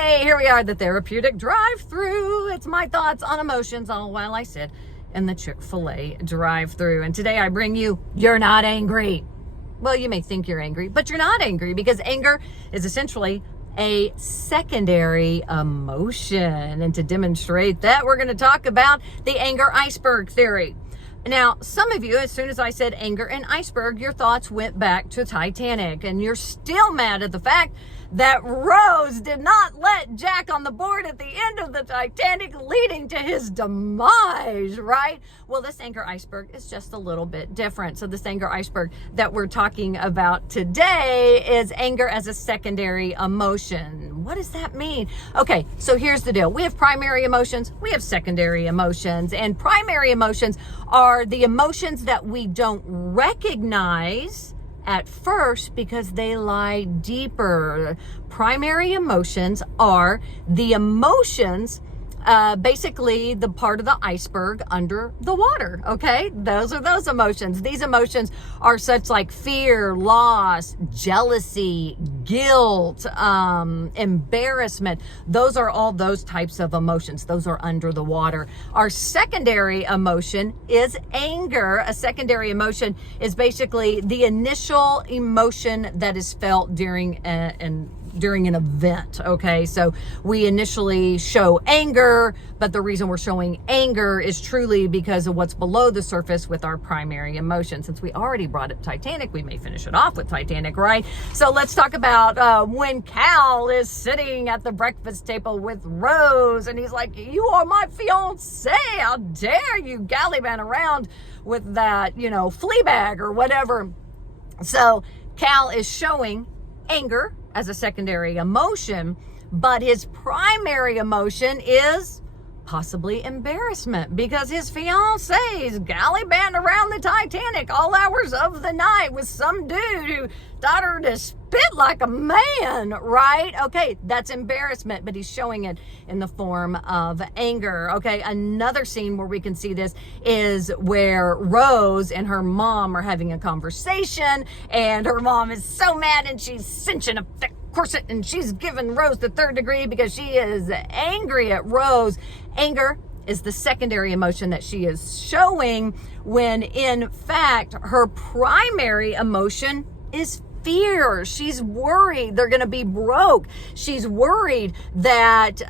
Hey, here we are, the Therapeutic Drive-Thru. It's my thoughts on emotions all while I sit in the Chick-fil-A drive-thru. And today I bring you, you're not angry. Well, you may think you're angry, but you're not angry, because anger is essentially a secondary emotion. And to demonstrate that, we're going to talk about the Anger Iceberg Theory. Now, some of you, as soon as I said anger and iceberg, your thoughts went back to Titanic, and you're still mad at the fact that Rose did not let Jack on the board at the end of the Titanic, leading to his demise, right? Well, this anger iceberg is just a little bit different. So this anger iceberg that we're talking about today is anger as a secondary emotion. What does that mean? Okay, so here's the deal. We have primary emotions, we have secondary emotions, and primary emotions are the emotions that we don't recognize at first because they lie deeper. Primary emotions are the emotions, basically the part of the iceberg under the water, okay? Those are those emotions. These emotions are such like fear, loss, jealousy, guilt, embarrassment. Those are all those types of emotions. Those are under the water. Our secondary emotion is anger. A secondary emotion is basically the initial emotion that is felt during an event, okay? So we initially show anger, but the reason we're showing anger is truly because of what's below the surface with our primary emotion. Since we already brought up Titanic, we may finish it off with Titanic, right? So let's talk about when Cal is sitting at the breakfast table with Rose, and he's like, you are my fiance, how dare you gallivant around with that, flea bag or whatever. So Cal is showing anger as a secondary emotion, but his primary emotion is possibly embarrassment because his fiance is gallivanting around the Titanic all hours of the night with some dude who taught her to spit like a man, right? Okay, that's embarrassment, but he's showing it in the form of anger. Okay, another scene where we can see this is where Rose and her mom are having a conversation, and her mom is so mad and she's cinching a thick corset and she's giving Rose the third degree because she is angry at Rose. Anger is the secondary emotion that she is showing, when in fact her primary emotion is fear. She's worried they're going to be broke. She's worried that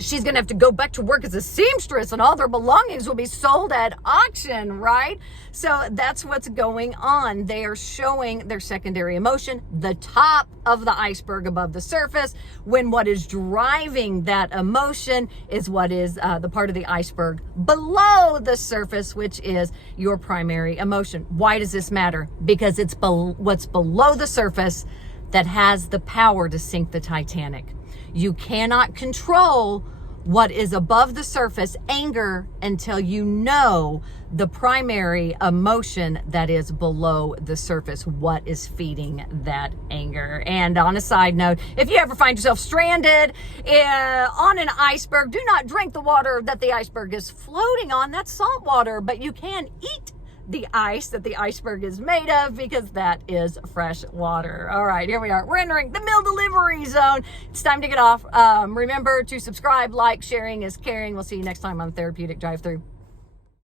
she's going to have to go back to work as a seamstress and all their belongings will be sold at auction, right? So that's what's going on. They are showing their secondary emotion, the top of the iceberg above the surface, when what is driving that emotion is what is the part of the iceberg below the surface, which is your primary emotion. Why does this matter? Because it's what's below the surface that has the power to sink the Titanic. You cannot control what is above the surface, anger, until you know the primary emotion that is below the surface, what is feeding that anger. And on a side note, if you ever find yourself stranded on an iceberg, do not drink the water that the iceberg is floating on. That's salt water, but you can eat the ice that the iceberg is made of, because that is fresh water. All right, here we are. We're entering the meal delivery zone. It's time to get off. Remember to subscribe, like, sharing is caring. We'll see you next time on Therapeutic Drive-Thru.